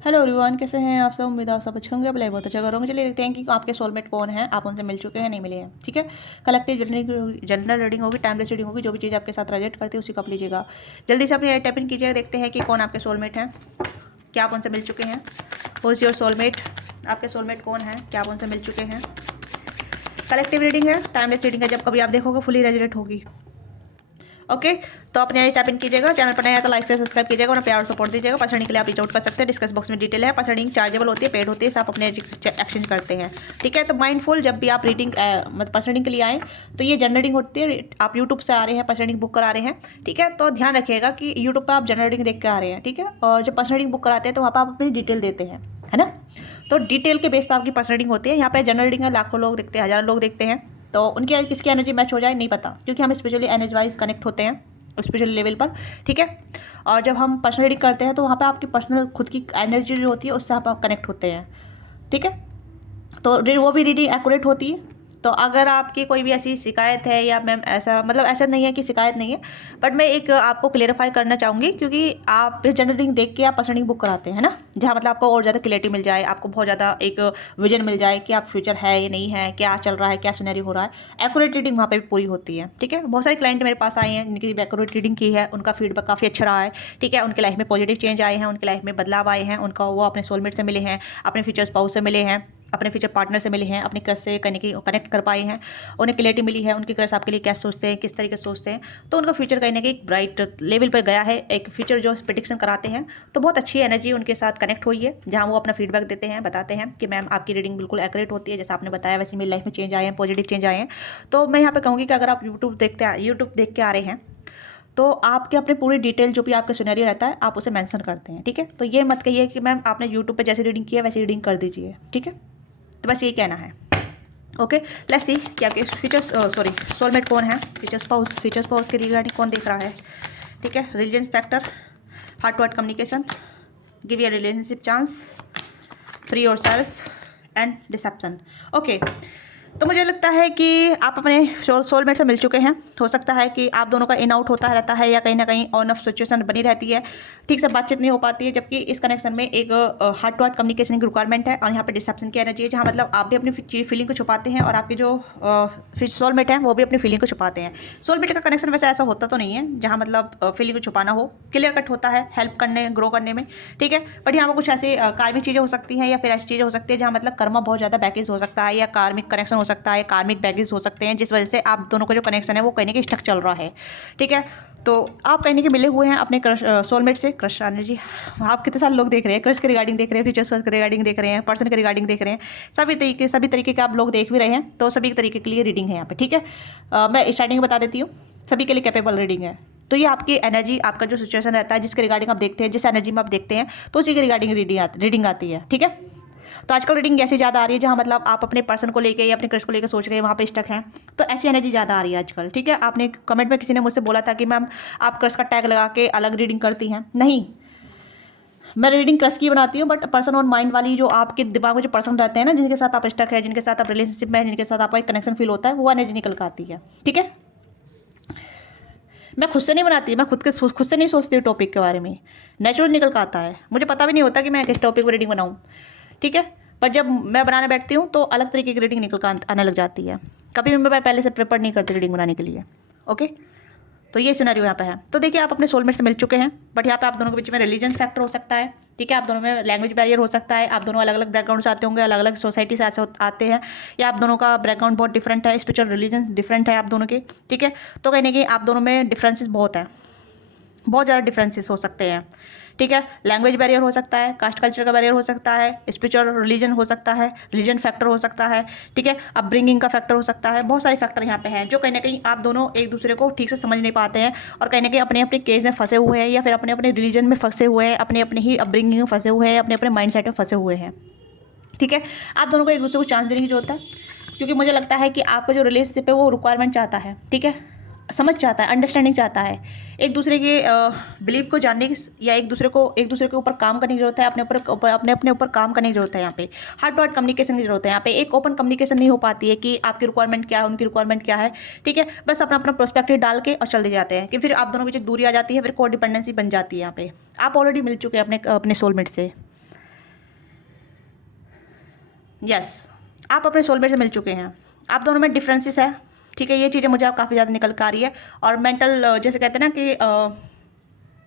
Hello everyone, कैसे हैं आप सब। उम्मीद है आप सब अच्छे होंगे। अप्लाई बहुत अच्छा करोगे। चलिए देखते हैं कि आपके सोलमेट कौन है, आप उनसे मिल चुके हैं नहीं मिले हैं। ठीक है, कलेक्टिव जनरल रीडिंग होगी, टाइमलेस रीडिंग होगी। जो भी चीज़ आपके साथ रिलेट करती है उसी को आप लीजिएगा। जल्दी से अपने टाइप इन कीजिएगा, देखते हैं कि कौन आपके सोलमेट हैं, क्या आप उनसे मिल चुके हैं। हु इज़ योर सोलमेट, आपके सोलमेट कौन है, क्या आप उनसे मिल चुके हैं। कलेक्टिव रीडिंग है, टाइमलेस रीडिंग है, जब कभी आप देखोगे फुली रेजोनेट होगी। ओके, तो अपने टाइप इन कीजिएगा। चैनल पर नया है तो लाइक से सब्सक्राइब कीजिएगा और प्यार और सपोर्ट दीजिएगा। पर्सनिंग के लिए आप रीच आउट कर सकते हैं, डिस्कस बॉक्स में डिटेल है। पर्सनिंग चार्जेबल होती है, पेड होती है, आप अपने एक्सचेंज करते हैं। ठीक है, तो माइंडफुल जब भी आप रीडिंग मतलब पर्सनिंग के लिए आएँ तो ये जनरलिंग होती है। आप यूट्यूब से आ रहे हैं, पर्सनिंग बुक करा रहे हैं, ठीक है, तो ध्यान रखिएगा कि यूट्यूब पर आप जनरलिंग देख के आ रहे हैं। ठीक है, और जब पर्सनिंग बुक कराते हैं तो वहाँ पर आप अपनी डिटेल देते हैं, है ना। तो डिटेल के बेस पर आपकी पर्सनिंग होती है। यहाँ पे जनरलिंग है, लाखों लोग देखते हैं, हज़ारों लोग देखते हैं, तो उनकी किसकी एनर्जी मैच हो जाए नहीं पता, क्योंकि हम स्पेशली एनर्जी वाइज कनेक्ट होते हैं स्पिरिचुअल लेवल पर। ठीक है, और जब हम पर्सनल रीडिंग करते हैं तो वहाँ पे आपकी पर्सनल खुद की एनर्जी जो होती है उससे आप कनेक्ट होते हैं। ठीक है, तो वो भी रीडिंग एक्यूरेट होती है। तो अगर आपकी कोई भी ऐसी शिकायत है या मैम ऐसा मतलब ऐसा नहीं है कि शिकायत नहीं है, बट मैं एक आपको क्लेरिफाई करना चाहूँगी, क्योंकि आप जनरल रीडिंग देख के आप पर्सनल रीडिंग बुक कराते हैं ना, जहाँ मतलब आपको और ज़्यादा क्लैरिटी मिल जाए, आपको बहुत ज़्यादा एक विजन मिल जाए कि आप फ्यूचर है या नहीं है, क्या चल रहा है, क्या सिनेरियो हो रहा है। एक्यूरेट रीडिंग वहाँ पे भी पूरी होती है। ठीक है, बहुत सारे क्लाइंट मेरे पास आए हैं जिनकी एक्यूरेट रीडिंग की है, उनका फीडबैक काफ़ी अच्छा रहा है। ठीक है, उनके लाइफ में पॉजिटिव चेंज आए हैं, उनके लाइफ में बदलाव आए हैं, उनका वो अपने सोलमेट से मिले हैं, अपने फ्यूचर स्पाउस से मिले हैं, अपने फ्यूचर पार्टनर से मिले हैं, अपने क्रश से कनेक्ट कर पाए हैं, उन्हें क्लैरिटी मिली है, उनके क्रश आपके लिए क्या सोचते हैं, किस तरीके से सोचते हैं। तो उनका फ्यूचर कहीं ना कहीं एक ब्राइट लेवल पर गया है। एक फ्यूचर जो प्रेडिक्शन कराते हैं तो बहुत अच्छी एनर्जी उनके साथ कनेक्ट हुई है, जहाँ वो अपना फीडबैक देते हैं, बताते हैं कि मैम आपकी रीडिंग बिल्कुल एक्यूरेट होती है, जैसा आपने बताया वैसे मेरी लाइफ में चेंज आए हैं, पॉजिटिव चेंज आए हैं। तो मैं यहाँ पे कहूँगी कि अगर आप यूट्यूब देख के आ रहे हैं तो आपके अपने पूरी डिटेल जो भी आपका सिनेरियो रहता है आप उसे मेंशन करते हैं। ठीक है, तो ये मत कहिए कि मैम आपने यूट्यूब पे जैसे रीडिंग किया वैसे रीडिंग कर दीजिए। ठीक है, तो बस यही कहना है। ओके, लेट्स सी कि आपके फीचर्स सोलमेट कौन है, फीचर स्पाउस के रिगार्डिंग कौन देख रहा है। ठीक है, religion factor, heart to heart communication, give your relationship chance, free your self and deception. Okay, तो मुझे लगता है कि आप अपने सोलमेट से मिल चुके हैं। हो सकता है कि आप दोनों का इन आउट होता रहता है या कहीं ना कहीं ऑन ऑफ सिचुएशन बनी रहती है, ठीक से बातचीत नहीं हो पाती है, जबकि इस कनेक्शन में एक हार्ट टू हार्ट कम्युनिकेशन की रिक्वायरमेंट है। और यहाँ पे डिसेप्शन की एनर्जी है, जहाँ मतलब आप भी अपनी फीलिंग को छुपाते हैं और आपके जो सोलमेट हैं वो भी अपनी फीलिंग को छुपाते हैं। सोलमेट का कनेक्शन वैसे ऐसा होता तो नहीं है जहाँ मतलब फीलिंग को छुपाना हो, क्लियर कट होता है हेल्प करने ग्रो करने में। ठीक है, बट यहाँ पर कुछ ऐसी कार्मिक चीज़ें हो सकती हैं या फिर ऐसी चीज़ें हो सकती है जहाँ मतलब कर्मा बहुत ज़्यादा बैकेज हो सकता है, या कार्मिक कनेक्शन हो सकता है, कार्मिक बैगेज हो सकते हैं, जिस वजह से आप दोनों का जो कनेक्शन है वो कहीं ना कहीं स्टक चल रहा है। ठीक है, तो आप कहीं ना कहीं मिले हुए हैं अपने सोलमेट से। क्रश एनर्जी, आप कितने सारे लोग देख रहे हैं, क्रश के रिगार्डिंग देख रहे हैं, फ्यूचर्स के रिगार्डिंग देख रहे हैं, पर्सन के रिगार्डिंग देख रहे हैं, सभी तरीके के आप लोग देख भी रहे हैं, तो सभी तरीके के लिए रीडिंग है यहाँ पे। ठीक है, मैं स्टार्टिंग में बता देती हूँ, सभी के लिए कैपेबल रीडिंग है। तो ये आपकी एनर्जी, आपका जो सिचुएशन रहता है, जिसके रिगार्डिंग आप देखते हैं, जिस एनर्जी में आप देखते हैं, तो उसी के रिगार्डिंग रीडिंग आती है। ठीक है, तो आजकल रीडिंग ऐसी ज़्यादा आ रही है जहाँ मतलब आप अपने पर्सन को लेके या अपने क्रश को लेकर सोच रहे हैं, वहाँ पे स्टक हैं, तो ऐसी एनर्जी ज़्यादा आ रही है आजकल। ठीक है, आपने कमेंट में किसी ने मुझसे बोला था कि मैम आप क्रश का टैग लगा के अलग रीडिंग करती हैं। नहीं, मैं रीडिंग क्रश की बनाती हूँ, बट पर्सन और माइंड वाली जो आपके दिमाग में जो पर्सन रहते हैं ना, जिनके साथ आप स्टक है, जिनके साथ आप रिलेशनशिप में है, जिनके साथ आपका एक कनेक्शन फील होता है, वो एनर्जी निकल कर आती है। ठीक है, मैं खुद से नहीं बनाती, मैं खुद से नहीं सोचती हूँ टॉपिक के बारे में, नेचुरल निकल कर आता है। मुझे पता भी नहीं होता कि मैं किस टॉपिक पर रीडिंग बनाऊँ। ठीक है, पर जब मैं बनाने बैठती हूँ तो अलग तरीके की रीडिंग निकल कर आने लग जाती है। कभी भी मैं पहले से प्रिपेयर नहीं करती रीडिंग बनाने के लिए। ओके, तो ये सिनेरियो यहाँ पे है। तो देखिए, आप अपने सोलमेट से मिल चुके हैं, बट यहाँ पे आप दोनों के बीच में रिलीजन फैक्टर हो सकता है। ठीक है, आप दोनों में लैंग्वेज बैरियर हो सकता है, आप दोनों अलग अलग बैकग्राउंड से आते होंगे, अलग अलग सोसाइटी से आते हैं, या आप दोनों का बैकग्राउंड बहुत डिफरेंट है, स्पिरिचुअल रिलीजन डिफरेंट है आप दोनों के। ठीक है, तो कहीं ना कहीं आप दोनों में डिफरेंसेस बहुत हैं, बहुत ज़्यादा डिफरेंसेस हो सकते हैं। ठीक है, लैंग्वेज बैरियर हो सकता है, कास्ट कल्चर का बैरियर हो सकता है, स्पिरिचुअल रिलीजन हो सकता है, रिलीजन फैक्टर हो सकता है। ठीक है, अपब्रिंगिंग का फैक्टर हो सकता है, बहुत सारे फैक्टर यहाँ पे हैं जो कहीं ना कहीं आप दोनों एक दूसरे को ठीक से समझ नहीं पाते हैं, और कहीं ना कहीं अपने अपने केस में फंसे हुए हैं, या फिर अपने अपने रिलीजन में फंसे हुए हैं, अपने अपने ही अपब्रिंगिंग में फंसे हुए हैं, अपने अपने माइंड सेट में फंसे हुए हैं। ठीक है, आप दोनों को एक दूसरे को चांस देने की जरूरत है, क्योंकि मुझे लगता है कि आपका जो रिलेशनशिप है वो रिक्वायरमेंट चाहता है। ठीक है, समझ चाहता है, अंडरस्टैंडिंग चाहता है, एक दूसरे के बिलीव को जानने की, या एक दूसरे के ऊपर काम करने की जरूरत है, अपने ऊपर काम करने की जरूरत है। यहाँ पे हार्ट टू हार्ट कम्युनिकेशन की जरूरत है। यहाँ पे एक ओपन कम्युनिकेशन नहीं हो पाती है कि आपकी रिक्वायरमेंट क्या है, उनकी रिक्वायरमेंट क्या है। ठीक है, बस अपना अपना प्रोस्पेक्टिव डाल के और चल दे जाते हैं, कि फिर आप दोनों के बीच एक दूरी आ जाती है, फिर को डिपेंडेंसी बन जाती है। यहाँ पे आप ऑलरेडी मिल चुके हैं अपने सोलमेट से। यस, आप अपने सोलमेट से मिल चुके हैं, आप दोनों में डिफरेंसेस है, ठीक है। ये चीज़ें मुझे आप काफ़ी ज़्यादा निकल कर आ रही है। और मेंटल जैसे कहते हैं ना कि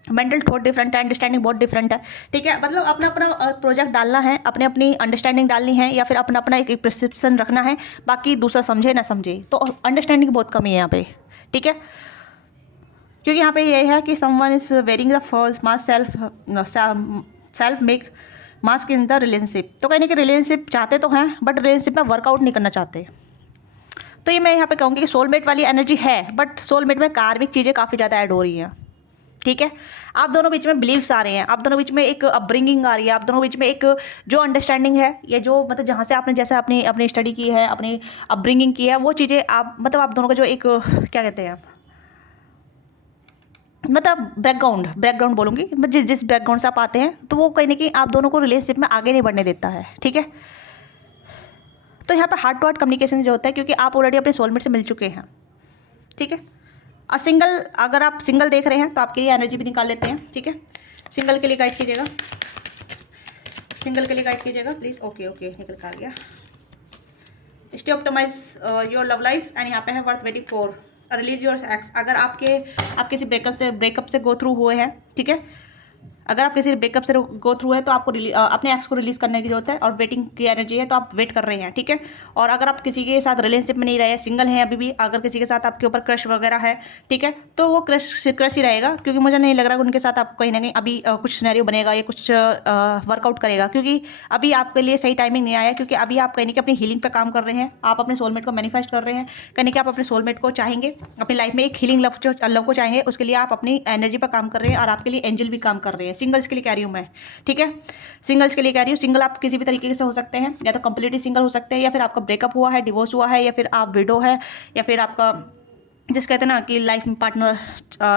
मेंटल थॉट डिफरेंट है, अंडरस्टैंडिंग बहुत डिफरेंट है, ठीक है। मतलब अपना अपना प्रोजेक्ट डालना है, अपने अपनी अंडरस्टैंडिंग डालनी है, या फिर अपना अपना एक परसेप्शन रखना है, बाकी दूसरा समझे ना समझे। तो अंडरस्टैंडिंग बहुत कमी है यहाँ पे, ठीक है। क्योंकि यहाँ पे ये है कि someone is wearing the false mask self make mask in the relationship. तो कहीं ना कहीं रिलेशनशिप चाहते तो हैं, बट रिलेशनशिप में वर्कआउट नहीं करना चाहते। तो ये मैं यहाँ पे कहूँगी कि सोलमेट वाली एनर्जी है, बट सोलमेट में कार्मिक चीज़ें काफ़ी ज़्यादा ऐड हो रही हैं, ठीक है। आप दोनों बीच में बिलीव्स आ रहे हैं, आप दोनों बीच में एक अपब्रिंगिंग आ रही है, आप दोनों बीच में एक जो अंडरस्टैंडिंग है, या जो मतलब जहाँ से आपने जैसे अपनी अपनी स्टडी की है, अपनी अपब्रिंगिंग की है, वो चीज़ें आप मतलब आप दोनों का जो एक क्या कहते हैं, मतलब बैकग्राउंड बोलूँगी, जिस बैकग्राउंड से आप आते हैं, तो वो कहीं ना कहीं आप दोनों को रिलेशनशिप में आगे नहीं बढ़ने देता है, ठीक है। तो यहाँ पर हार्ट टू हार्ट कम्युनिकेशन जो होता है, क्योंकि आप ऑलरेडी अपने सोलमेट से मिल चुके हैं, ठीक है। और सिंगल, अगर आप सिंगल देख रहे हैं तो आपके लिए एनर्जी भी निकाल लेते हैं, ठीक है। सिंगल के लिए गाइड कीजिएगा, सिंगल के लिए गाइड कीजिएगा प्लीज़। ओके ओके, निकल कर गया। Stay optimize your love life, and यहाँ पे है worth waiting for, release your ex. अगर आप किसी ब्रेकअप से गो थ्रू हुए हैं, ठीक है, अगर आप किसी ब्रेकअप से गो थ्रू है, तो आपको अपने एक्स को रिलीज़ करने की जरूरत है, और वेटिंग की एनर्जी है, तो आप वेट कर रहे हैं, ठीक है। और अगर आप किसी के साथ रिलेशनशिप में नहीं रहे, सिंगल हैं अभी भी, अगर किसी के साथ आपके ऊपर क्रश वगैरह है, ठीक है, तो वो क्रश ही रहेगा, क्योंकि मुझे नहीं लग रहा कि उनके साथ आपको कहीं ना कहीं अभी कुछ सिनेरियो बनेगा या कुछ वर्कआउट करेगा, क्योंकि अभी आपके लिए सही टाइमिंग नहीं आया, क्योंकि अभी आप कहीं ना कहीं अपनी हीलिंग पर काम कर रहे हैं, आप अपने सोलमेट को मैनिफेस्ट कर रहे हैं, कहीं ना कहीं आप अपने सोलमेट को चाहेंगे, अपनी लाइफ में एक हीलिंग लव को चाहेंगे, उसके लिए आप अपनी एनर्जी पर काम कर रहे हैं, और आपके लिए एंजल भी काम कर रहे हैं। सिंगल्स के लिए कह रही हूँ मैं, ठीक है, सिंगल्स के लिए कह रही हूँ। सिंगल आप किसी भी तरीके से हो सकते हैं, या तो कंप्लीटली सिंगल हो सकते हैं, या फिर आपका ब्रेकअप हुआ है, डिवोर्स हुआ है, या फिर आप विडो है, या फिर आपका जिस कहते हैं ना कि लाइफ में पार्टनर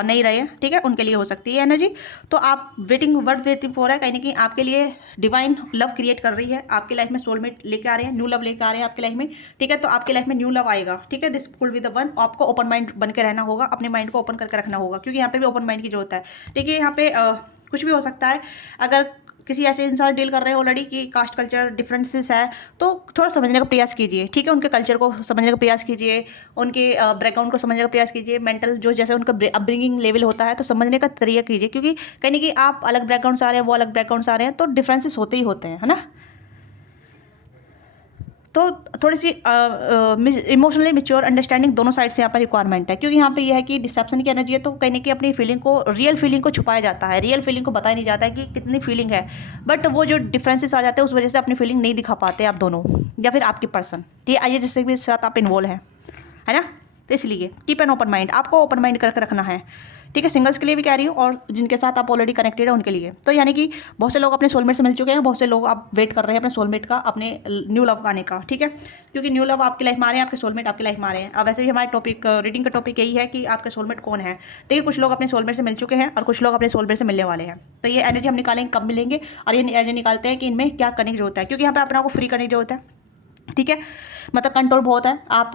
नहीं रहे, ठीक है, उनके लिए हो सकती है एनर्जी। तो आप वेटिंग फॉर है, कहीं ना कहीं आपके लिए डिवाइन लव क्रिएट कर रही है, आपकी लाइफ में सोलमेट लेके आ रहे हैं, न्यू लव लेके आ रहे हैं आपकी लाइफ में, ठीक है। तो आपकी लाइफ में न्यू लव आएगा, ठीक है। This could be the one. आपको ओपन माइंड बन के रहना होगा, अपने माइंड को ओपन करके रखना होगा, क्योंकि यहाँ पे भी ओपन माइंड की जरूरत है, ठीक है। यहाँ पे कुछ भी हो सकता है। अगर किसी ऐसे इंसान डील कर रहे हैं ऑलरेडी कि कास्ट कल्चर डिफरेंसेस है, तो थोड़ा समझने का प्रयास कीजिए, ठीक है। उनके कल्चर को समझने का प्रयास कीजिए, उनके बैकग्राउंड को समझने का प्रयास कीजिए, मेंटल जो जैसे उनका अपब्रिंगिंग लेवल होता है, तो समझने का तरीका कीजिए, क्योंकि कहीं ना कहीं आप अलग बैकग्राउंड से आ रहे हैं, वो अलग बैकग्राउंड से आ रहे हैं, तो डिफरेंसेस होते ही होते हैं, है ना। तो थोड़ी सी इमोशनली मेच्योर अंडरस्टैंडिंग दोनों साइड से यहाँ पर रिक्वायरमेंट है, क्योंकि यहाँ पे ये है कि डिसेप्शन की एनर्जी है, तो कहीं ना कहीं अपनी फीलिंग को, रियल फीलिंग को छुपाया जाता है, रियल फीलिंग को बताया नहीं जाता है कि कितनी फीलिंग है, बट वो जो डिफरेंसेस आ जाते हैं उस वजह से अपनी फीलिंग नहीं दिखा पाते आप दोनों, या फिर आपकी पर्सन, ठीक है, आइए जिससे भी साथ आप इन्वॉल्व हैं, है ना। तो इसलिए कीप एन ओपन माइंड, आपको ओपन माइंड करके रखना है, ठीक है। सिंगल्स के लिए भी कह रही हूँ, और जिनके साथ आप ऑलरेडी कनेक्टेड है उनके लिए। तो यानी कि बहुत से लोग अपने सोलमेट से मिल चुके हैं, बहुत से लोग आप वेट कर रहे हैं अपने सोलमेट का, अपने न्यू लव आने का, ठीक है, क्योंकि न्यू लव आपकी लाइफ में आ रहे हैं, आपके सोलमेट आपकी लाइफ में आ रहे हैं। अब वैसे भी हमारे टॉपिक रीडिंग का टॉपिक यही है कि आपके सोलमेट कौन है। देखिए, कुछ लोग अपने सोलमेट से मिल चुके हैं, और कुछ लोग अपने सोलमेट से मिलने वाले हैं। तो ये एनर्जी हम निकालेंगे, कब मिलेंगे, और ये एनर्जी निकालते हैं कि इनमें क्या करने की जरूरत है, क्योंकि यहाँ पर अपना को फ्री करने की जरूरत है, ठीक है। मतलब कंट्रोल बहुत है, आप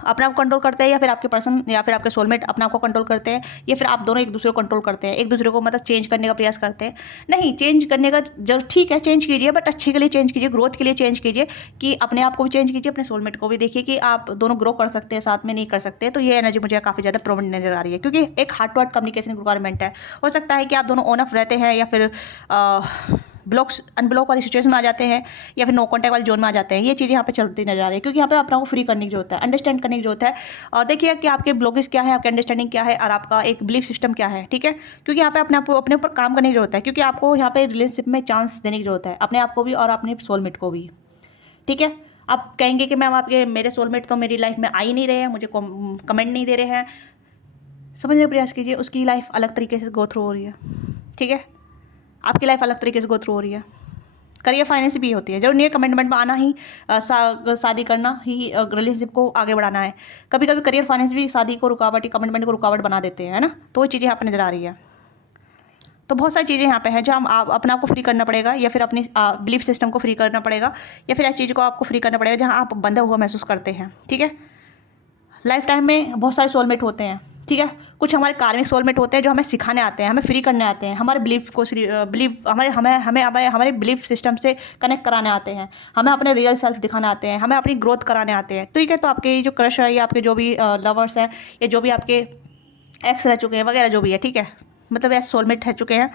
अपने आप को कंट्रोल करते हैं, या फिर आपके पर्सन या फिर आपके सोलमेट अपने आप को कंट्रोल करते हैं, या फिर आप दोनों एक दूसरे को कंट्रोल करते हैं, एक दूसरे को मतलब चेंज करने का प्रयास करते हैं। नहीं, चेंज करने का जरूर ठीक है, चेंज कीजिए, बट अच्छे के लिए चेंज कीजिए, ग्रोथ के लिए चेंज कीजिए, कि अपने आप को भी चेंज कीजिए, अपने सोलमेट को भी देखिए कि आप दोनों ग्रो कर सकते हैं, साथ में नहीं कर सकते। तो ये एनर्जी मुझे काफ़ी ज़्यादा प्रोमिनेंट नजर आ रही है, क्योंकि एक heart to heart communication requirement है। हो सकता है कि आप दोनों ऑन ऑफ रहते हैं, या फिर अनब्लॉक वाली सिचुएशन में आ जाते हैं, या फिर नो कॉन्टैक्ट वाले जोन में आ जाते हैं। ये चीज़ें यहाँ पे चलती नजर आ रही है, क्योंकि यहाँ पे अपना को फ्री करने की जरूरत है, अंडरस्टैंड करने की जरूरत है, और देखिए कि आपके ब्लॉकेज क्या है, आपकी अंडरस्टैंडिंग क्या है, और आपका एक बिलीफ सिस्टम क्या है, ठीक है। क्योंकि यहाँ पे अपने ऊपर काम करने की जरूरत है, क्योंकि आपको यहाँ पे रिलेशनशिप में चांस देने की जरूरत है, अपने आप को भी और अपने सोलमेट को भी, ठीक है। आप कहेंगे कि मैम आपके मेरे सोलमेट तो मेरी लाइफ में आ ही नहीं रहे हैं, मुझे कमेंट नहीं दे रहे हैं। समझने का प्रयास कीजिए, उसकी लाइफ अलग तरीके से गो थ्रू हो रही है, ठीक है, आपकी लाइफ अलग तरीके से गो थ्रू हो रही है। करियर फाइनेंस भी होती है, जरूर नहीं है कमिटमेंट में आना ही शादी करना ही रिलेशनशिप को आगे बढ़ाना है। कभी कभी करियर फाइनेंस भी शादी को रुकावट, कमिटमेंट को रुकावट बना देते हैं, है ना। तो वो चीज़ें यहाँ पर नजर आ रही है। तो बहुत सारी चीज़ें यहाँ पे हैं जो हम अपने आप को फ्री करना पड़ेगा, या फिर अपनी बिलीफ सिस्टम को फ्री करना पड़ेगा, या फिर ऐसी चीज़ को आपको फ्री करना पड़ेगा जहाँ आप बंधा हुआ महसूस करते हैं, ठीक है। लाइफ टाइम में बहुत सारे सोलमेट होते हैं, ठीक है। कुछ हमारे कार्मिक सोलमेट होते हैं जो हमें सिखाने आते हैं, हमें फ्री करने आते हैं, हमारे बिलीफ को हमारे बिलीफ सिस्टम से कनेक्ट कराने आते हैं, हमें अपने रियल सेल्फ दिखाने आते हैं, हमें अपनी ग्रोथ कराने आते हैं। ठीक है, तो आपके जो क्रश है या आपके जो भी लवर्स हैं या जो भी आपके एक्स रह चुके हैं वगैरह जो भी है, ठीक है, मतलब ऐसे सोलमेट रह चुके हैं,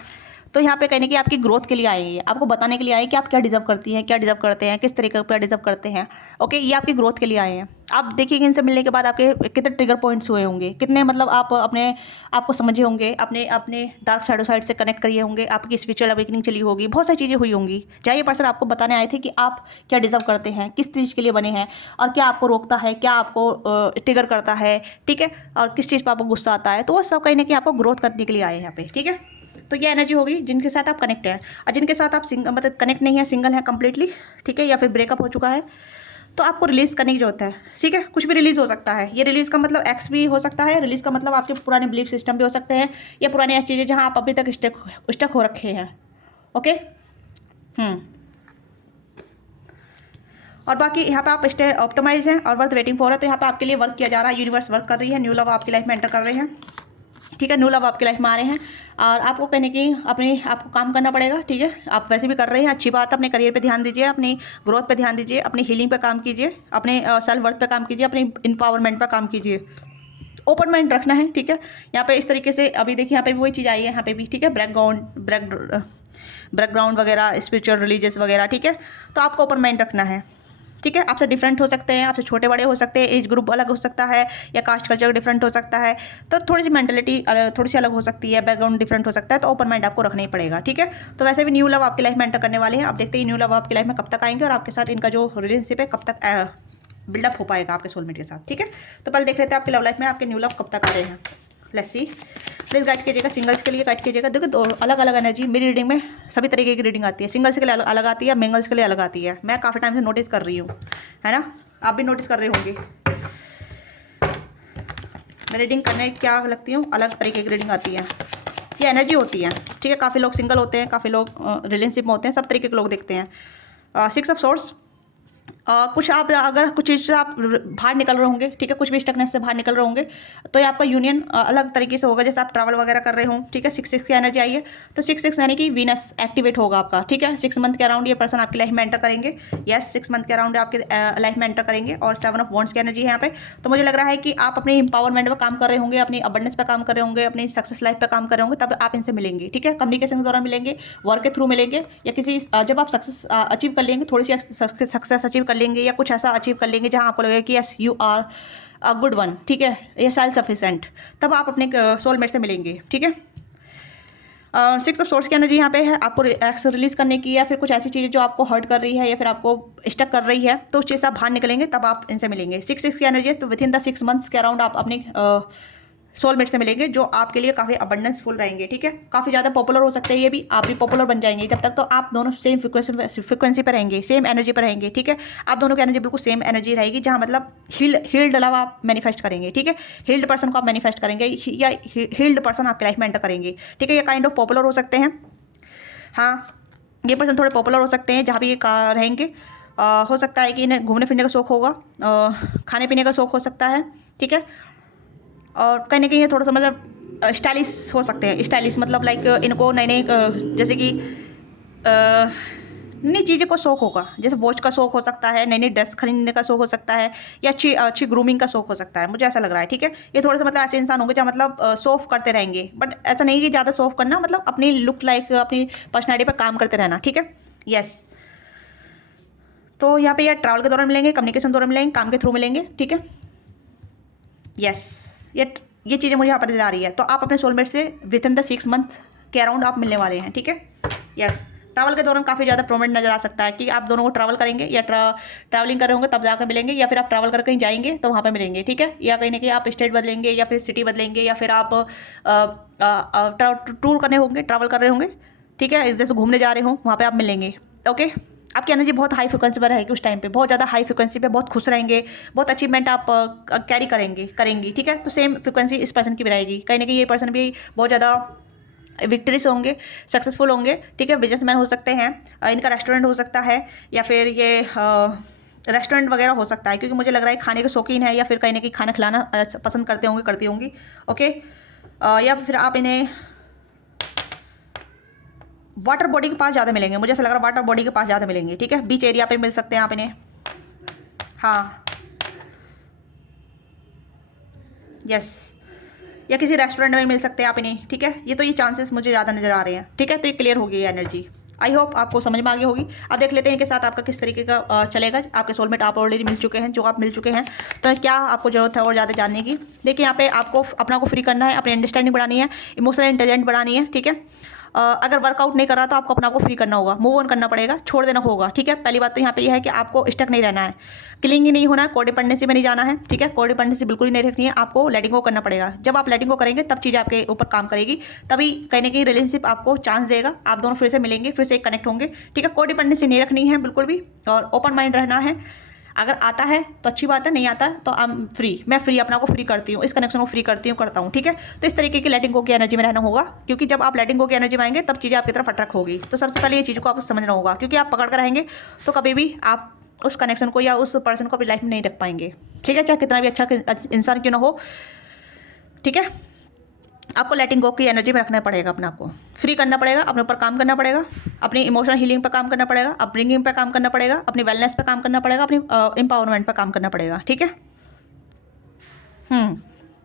तो यहाँ पे कहने की आपकी ग्रोथ के लिए आएंगे, आपको बताने के लिए आए कि आप क्या डिजर्व करती हैं, क्या डिजर्व करते हैं, किस तरीके का डिजर्व करते हैं। ओके, ये आपकी ग्रोथ के लिए आए हैं। आप देखिएगा इनसे मिलने के बाद आपके कितने ट्रिगर पॉइंट्स हुए होंगे, कितने मतलब आप अपने आप को समझे होंगे, अपने अपने डार्क साइड से कनेक्ट करिए होंगे, आपकी स्पिरिचुअल अवेकनिंग चली होगी, बहुत सारी चीज़ें हुई होंगी जहाँ ये पर्सन आपको बताने आए थे कि आप क्या डिजर्व करते हैं, किस चीज़ के लिए बने हैं, और क्या आपको रोकता है, क्या आपको ट्रिगर करता है, ठीक है, और किस चीज़ पर आपको गुस्सा आता है। तो वो सब कहीं ना कहीं आपको ग्रोथ करने के लिए आए हैं यहाँ पे, ठीक है। तो ये एनर्जी होगी जिनके साथ आप कनेक्ट हैं, और जिनके साथ आप मतलब कनेक्ट नहीं है, सिंगल है कम्प्लीटली, ठीक है, या फिर ब्रेकअप हो चुका है, तो आपको रिलीज़ करने की जरूरत है, ठीक है। कुछ भी रिलीज़ हो सकता है, ये रिलीज़ का मतलब एक्स भी हो सकता है, रिलीज़ का मतलब आपके पुराने बिलीफ सिस्टम भी हो सकते हैं, या पुरानी ऐसी चीज़ें जहाँ आप अभी तक स्टक हो रखे हैं। ओके, और बाकी यहाँ पे आप स्टे ऑप्टिमाइज हैं और वर्थ वेटिंग फॉर है, तो यहाँ पे आपके लिए वर्क किया जा रहा है, यूनिवर्स वर्क कर रही है, न्यू लव आपकी लाइफ में एंटर कर रहे हैं, ठीक है, न्यू लव आपकी लाइफ में आ रहे हैं, और आपको कहने की आपको काम करना पड़ेगा, ठीक है। आप वैसे भी कर रहे हैं, अच्छी बात है, अपने करियर पे ध्यान दीजिए, अपनी ग्रोथ पे ध्यान दीजिए, अपनी हीलिंग पे काम कीजिए, अपने सेल्फ वर्थ पे काम कीजिए, अपनी इम्पावरमेंट पे काम कीजिए, ओपन माइंड रखना है, ठीक है। यहाँ पे इस तरीके से अभी देखिए यहाँ पे भी वही चीज़ आई है, यहाँ पे भी, ठीक है, बैकग्राउंड वगैरह, स्पिरिचुअल रिलीजियस वगैरह, ठीक है। तो आपको ओपन माइंड रखना है, ठीक है। आपसे डिफरेंट हो सकते हैं, आपसे छोटे बड़े हो सकते हैं, एज ग्रुप अलग हो सकता है, या कास्ट कल्चर डिफरेंट हो सकता है, तो थोड़ी सी मेंटलिटी थोड़ी सी अलग हो सकती है, बैकग्राउंड डिफरेंट हो सकता है, तो ओपन माइंड आपको रखना ही पड़ेगा, ठीक है। तो वैसे भी न्यू लव आपकी लाइफ में एंटर करने वाले हैं, आप देखते हैं न्यू लव आपकी लाइफ में कब तक आएंगे और आपके साथ इनका जो रिलेशनशिप है कब तक बिल्डअप हो पाएगा आपके सोलमेट के साथ, ठीक है। तो पहले देख लेते हैं आपकी लव लाइफ में आपके न्यू लव कब तक आ रहे हैं। लेट्स सी, प्लीज़ गाइड कीजिएगा, सिंगल्स के लिए गाइड कीजिएगा। देखो दो अलग अलग एनर्जी मेरी रीडिंग में सभी तरीके की रीडिंग आती है, सिंगल्स के लिए अलग आती है, मिंगल्स के लिए अलग आती है। मैं काफ़ी टाइम से नोटिस कर रही हूँ, है ना, आप भी नोटिस कर रहे होंगे। मैं रीडिंग करने क्या लगती हूँ, अलग तरीके की रीडिंग आती है, ये एनर्जी होती है, ठीक है। काफ़ी लोग सिंगल होते हैं, काफ़ी लोग रिलेशनशिप में होते हैं, सब तरीके के लोग देखते हैं। 6 ऑफ सोर्स, कुछ आप अगर कुछ चीज़ से आप बाहर निकल रहे होंगे, ठीक है, कुछ भी स्टकनेस से बाहर निकल रहे होंगे, तो ये आपका यूनियन अलग तरीके से होगा, जैसे आप ट्रैवल वगैरह कर रहे हो, ठीक है। 6 की एनर्जी आई है, तो 6 यानी कि वीनस एक्टिवेट होगा आपका, ठीक है। 6 मंथ के अराउंड ये पर्सन आपकी लाइफ में एंटर करेंगे, यस, 6 मंथ के अराउंड आपके लाइफ में एंटर करेंगे, और 7 ऑफ वॉन्ड्स की एनर्जी है यहाँ पे। तो मुझे लग रहा है कि आप अपने इंपावरमेंट पर काम कर रहे होंगे, अपनी अबंडेंस पर काम कर रहे होंगे, अपनी सक्सेस लाइफ पर काम कर रहे होंगे, तब आप इनसे मिलेंगे, ठीक है। कम्युनिकेशन के दौरान मिलेंगे, वर्क के थ्रू मिलेंगे, या किसी जब आप सक्सेस अचीव कर लेंगे, थोड़ी सी सक्सेस अचीव कर लेंगे, या कुछ ऐसा अचीव कर लेंगे जहां आपको लगेगा कि yes you are a good one, ठीक है, ये सेल्फ सफिशिएंट, तब आप अपने सोलमेट से मिलेंगे, ठीक है। 6 ऑफ सोर्स की एनर्जी यहाँ पे है, आपको एक्स रिलीज करने की, या फिर कुछ ऐसी चीज़ें जो आपको हर्ट कर रही है या फिर आपको स्टक कर रही है, तो उस चीज़ से आप बाहर निकलेंगे, तब आप इनसे मिलेंगे। 6 की एनर्जी है, तो विद इन द 6 मंथ्स के अराउंड आप अपने सोलमेट से मिलेंगे, जो आपके लिए काफ़ी अबंडेंस फुल रहेंगे, ठीक है। काफ़ी ज़्यादा पॉपुलर हो सकते हैं ये भी, आप भी पॉपुलर बन जाएंगे जब तक, तो आप दोनों सेम फ्रिक्वेंसी पर रहेंगे, सेम एनर्जी पर रहेंगे, ठीक है। आप दोनों की एनर्जी बिल्कुल सेम एनर्जी रहेगी, जहाँ मतलब हील्ड लव आप मैनिफेस्ट करेंगे, ठीक है। हील्ड पर्सन को आप मैनिफेस्ट करेंगे, या हील्ड पर्सन आपकी लाइफ में एंटर करेंगे, ठीक है। ये काइंड ऑफ पॉपुलर हो सकते हैं, हाँ, ये पर्सन थोड़े पॉपुलर हो सकते हैं जहाँ भी ये रहेंगे। हो सकता है कि इन्हें घूमने फिरने का शौक होगा, खाने पीने का शौक हो सकता है, ठीक है। और कहीं ना कहीं ये थोड़ा सा मतलब स्टाइलिश हो सकते हैं, स्टाइलिश मतलब लाइक इनको नई नई जैसे कि नई चीज़ों को शौक होगा, जैसे वॉच का शौक हो सकता है, नई नई ड्रेस खरीदने का शौक हो सकता है, या अच्छी अच्छी ग्रूमिंग का शौक हो सकता है, मुझे ऐसा लग रहा है, ठीक है। ये थोड़े से मतलब ऐसे इंसान होंगे जहाँ मतलब शौक करते रहेंगे, बट ऐसा नहीं कि ज़्यादा शौक करना, मतलब अपनी लुक लाइक अपनी पर्सनैलिटी पर काम करते रहना, ठीक है, यस। तो यहाँ पे या ट्रैवल के दौरान मिलेंगे, कम्युनिकेशन दौरान मिलेंगे, काम के थ्रू मिलेंगे, ठीक है, यस। ये चीज़ें मुझे यहाँ पर आ रही है, तो आप अपने सोलमेट से विद इन द 6 मंथ के अराउंड आप मिलने वाले हैं, ठीक है, यस। ट्रैवल के दौरान काफ़ी ज़्यादा प्रोमिनेंट नजर आ सकता है कि आप दोनों को ट्रैवल करेंगे, या ट्रैवलिंग कर रहे होंगे तब जाकर मिलेंगे, या फिर आप ट्रैवल कर कहीं जाएंगे तो वहाँ पे मिलेंगे, ठीक है। या कहीं ना कहीं आप स्टेट बदलेंगे, या फिर सिटी बदलेंगे, या फिर आप टूर करने होंगे, ट्रैवल कर रहे होंगे, ठीक है, जैसे घूमने जा रहे हो वहाँ पर आप मिलेंगे, ओके। आपकी एनर्जी बहुत हाई फ्रिक्वेंसी पर रहेगी उस टाइम पे, बहुत ज़्यादा हाई फ्रिक्वेंसी पे, बहुत खुश रहेंगे, बहुत अचीवमेंट आप कैरी करेंगी, ठीक है। तो सेम फ्रिक्वेंसी इस पर्सन की भी रहेगी, कहीं ना कहीं ये पर्सन भी बहुत ज़्यादा विक्ट्रीज होंगे, सक्सेसफुल होंगे, ठीक है। बिजनेसमैन हो सकते हैं, इनका रेस्टोरेंट हो सकता है, या फिर ये रेस्टोरेंट वगैरह हो सकता है, क्योंकि मुझे लग रहा है खाने के शौकीन है या फिर कहीं ना कहीं खाना खिलाना पसंद करते होंगे, करती होंगी। ओके, या फिर आप इन्हें वाटर बॉडी के पास ज़्यादा मिलेंगे, मुझे ऐसा लग रहा है वाटर बॉडी के पास ज़्यादा मिलेंगे। ठीक है, बीच एरिया पे मिल सकते हैं आप इन्हें। हाँ, यस, या किसी रेस्टोरेंट में मिल सकते हैं आप इन्हें। ठीक है, ये तो ये चांसेस मुझे ज़्यादा नज़र आ रहे हैं। ठीक है, तो ये क्लियर हो गई है एनर्जी। आई होप आपको समझ में आ गई होगी। अब देख लेते हैं इनके साथ आपका किस तरीके का चलेगा। आपके सोलमेट आप ऑलरेडी मिल चुके हैं, जो आप मिल चुके हैं, तो क्या आपको ज़रूरत है और ज़्यादा जानने की। देखिए, यहाँ पे आपको अपना को फ्री करना है, अपनी अंडरस्टैंडिंग बढ़ानी है, इमोशनल इंटेलिजेंट बढ़ानी है। ठीक है, अगर वर्कआउट नहीं कर रहा तो आपको अपना को फ्री करना होगा, मूव ऑन करना पड़ेगा, छोड़ देना होगा। ठीक है, पहली बात तो यहाँ पे यह है कि आपको स्टक नहीं रहना है, क्लिंगी नहीं होना है, कोडिपेंडेंसी में नहीं जाना है। ठीक है, कोडिपेंडेंसी बिल्कुल ही नहीं रखनी है, आपको लेटिंग गो करना पड़ेगा। जब आप लेटिंग गो करेंगे तब चीज़ आपके ऊपर काम करेगी, तभी कहीं ना कहीं रिलेशनशिप आपको चांस देगा, आप दोनों फिर से मिलेंगे, फिर से कनेक्ट होंगे। ठीक है, कोडिपेंडेंसी नहीं रखनी है बिल्कुल भी, और ओपन माइंड रहना है। अगर आता है तो अच्छी बात है, नहीं आता है तो आई एम फ्री, मैं फ्री अपना को फ्री करती हूँ, इस कनेक्शन को फ्री करती हूँ, करता हूँ। ठीक है, तो इस तरीके की लेटिंग गो की एनर्जी में रहना होगा, क्योंकि जब आप लेटिंग गो की एनर्जी में आएंगे तब चीज़ें आपकी तरफ अट्रैक्ट होगी। तो सबसे पहले ये चीज़ को आपको समझना होगा, क्योंकि आप पकड़ कर रहेंगे तो कभी भी आप उस कनेक्शन को या उस पर्सन को अपनी लाइफ में नहीं रख पाएंगे। ठीक है, चाहे कितना भी अच्छा इंसान क्यों ना हो। ठीक है, आपको लेटिंग गो की एनर्जी में रखना पड़ेगा, अपने आप को फ्री करना पड़ेगा, अपने ऊपर काम करना पड़ेगा, अपनी इमोशनल हीलिंग पे काम करना पड़ेगा, अपब्रिंगिंग पे काम करना पड़ेगा, अपनी वेलनेस पे काम करना पड़ेगा, अपनी एम्पावरमेंट पे काम करना पड़ेगा। ठीक है,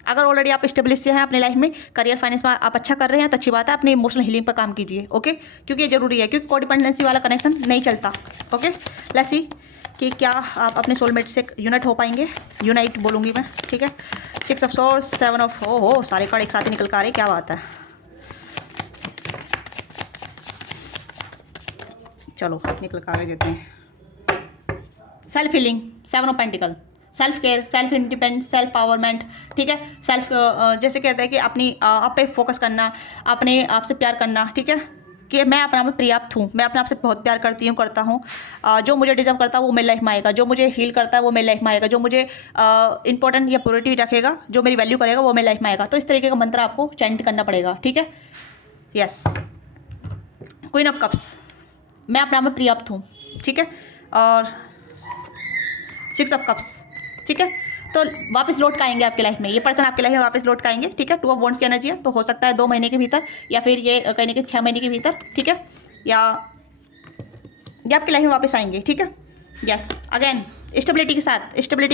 अगर ऑलरेडी आप स्टेब्लिश से हैं अपनी लाइफ में, करियर फाइनेंस में आप अच्छा कर रहे हैं तो अच्छी बात है, अपनी इमोशनल हीलिंग पर काम कीजिए। ओके, क्योंकि ये जरूरी है, क्योंकि कोडिपेंडेंसी वाला कनेक्शन नहीं चलता। ओके, लेट्स सी कि क्या आप अपने सोलमेट से यूनाइट हो पाएंगे, यूनाइट बोलूँगी मैं। ठीक है, 6 ऑफ सोर्स, 7 ऑफ हो सारे कार्ड एक साथ ही निकल कर आ रहे, क्या बात है। चलो निकल कर आगे देते हैं। Self healing, 7 of pentacle, self care, self independent, self empowerment. ठीक है, सेल्फ जैसे कहते हैं कि अपनी आप पे फोकस करना, अपने आप से प्यार करना। ठीक है, कि मैं अपने आप में पर्याप्त हूँ, मैं अपने आप से बहुत प्यार करती हूँ, करता हूँ। जो मुझे डिजर्व करता है वो मेरी लाइफ में आएगा, जो मुझे हील करता है वो मेरी लाइफ में आएगा, जो मुझे इंपॉर्टेंट या प्योरिटी रखेगा, जो मेरी वैल्यू करेगा वो मेरी लाइफ में आएगा। तो इस तरीके का मंत्र आपको चैंट करना पड़ेगा। ठीक है, यस, क्वीन ऑफ कप्स, मैं अपने आप में पर्याप्त हूँ। ठीक है, और 6 ऑफ कप्स। ठीक है, तो वापस लौट के आएंगे आपकी लाइफ में, ये पर्सन आपकी लाइफ में वापस लौट के आएंगे। ठीक है, 2 ऑफ वॉन्ड्स की एनर्जी है, तो हो सकता है 2 महीने के भीतर, या फिर ये कहने के 6 महीने के भीतर। ठीक है, या ये आपकी लाइफ में वापस आएंगे। ठीक है, यस, अगेन स्टेबिलिटी के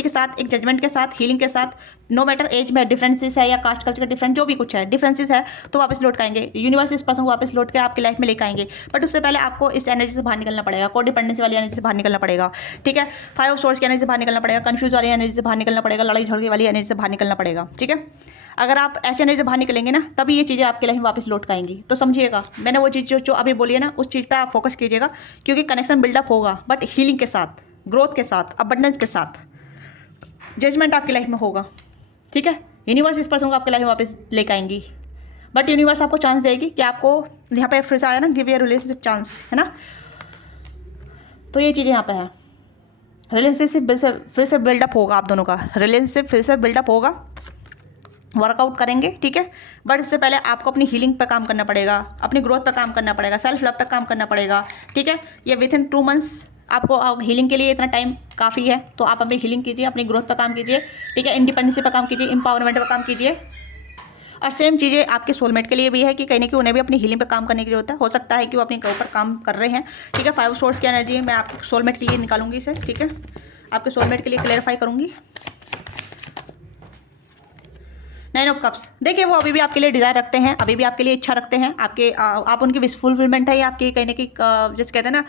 साथ एक जजमेंट के साथ, हीलिंग के साथ, नो मैटर एज में डिफरेंसेस है या कास्ट कल्चर का डिफरेंस जो भी कुछ है, डिफरेंसेस है, तो वापस लौट के आएंगे। यूनिवर्स इस पर्सन को वापस लौट के आपकी लाइफ में लेकर आएंगे, बट उससे पहले आपको इस एनर्जी से बाहर निकलना पड़ेगा, कोडिपेंडेंसी वाली एनर्जी से बाहर निकलना पड़ेगा। ठीक है, 5 ऑफ सोर्स की एनर्जी से बाहर निकलना पड़ेगा, कंफ्यूज वाली एनर्जी से बाहर निकलना पड़ेगा, लड़ाई झगड़े वाली एनर्जी से बाहर निकलना पड़ेगा। ठीक है, अगर आप ऐसे एनर्जी से बाहर निकलेंगे ना, तभी ये चीज़ें आपकी लाइफ में वापस लौट के आएंगी। तो समझिएगा, मैंने वो चीज़ जो अभी बोली है ना, उस चीज़ पर आप फोकस कीजिएगा, क्योंकि कनेक्शन बिल्डअप होगा, बट हीलिंग के साथ, ग्रोथ के साथ, अबंडेंस के साथ, जजमेंट आपकी लाइफ में होगा। ठीक है, यूनिवर्स इस पर्सन को आपकी लाइफ में वापस लेकर आएंगी, बट यूनिवर्स आपको चांस देगी कि आपको यहाँ पे फिर से आया ना, गिव योर रिलेशनशिप चांस, है ना। तो ये चीज़ें यहाँ पे है, रिलेशनशिप फिर से बिल्डअप होगा, आप दोनों का रिलेशनशिप फिर से बिल्डअप होगा, वर्कआउट करेंगे। ठीक है, बट इससे पहले आपको अपनी हीलिंग पे काम करना पड़ेगा, अपनी ग्रोथ पे काम करना पड़ेगा, सेल्फ लव पे काम करना पड़ेगा। ठीक है, ये विद इन 2 मंथ्स आपको हीलिंग के लिए इतना टाइम काफ़ी है, तो आप अपनी हीलिंग कीजिए, अपनी ग्रोथ पर काम कीजिए। ठीक है, इंडिपेंडेंसी पर काम कीजिए, एम्पावरमेंट पर काम कीजिए। और सेम चीज़ें आपके सोलमेट के लिए भी है कि कहीं ना कहीं उन्हें भी अपनी हीलिंग पर काम करने की जरूरत है। हो सकता है कि वो अपने ऊपर काम कर रहे हैं। ठीक है, 5 सोर्स की एनर्जी मैं आपके सोलमेट के लिए निकालूंगी इसे। ठीक है, आपके सोलमेट के लिए क्लेरिफाई करूँगी। 9 ऑफ कप्स, देखिए वो अभी भी आपके लिए डिज़ायर रखते हैं, अभी भी आपके लिए इच्छा रखते हैं, आपके आप उनकी विश फुलफिलमेंट है, या आपकी कहीं ना कहीं जैसे कहते हैं ना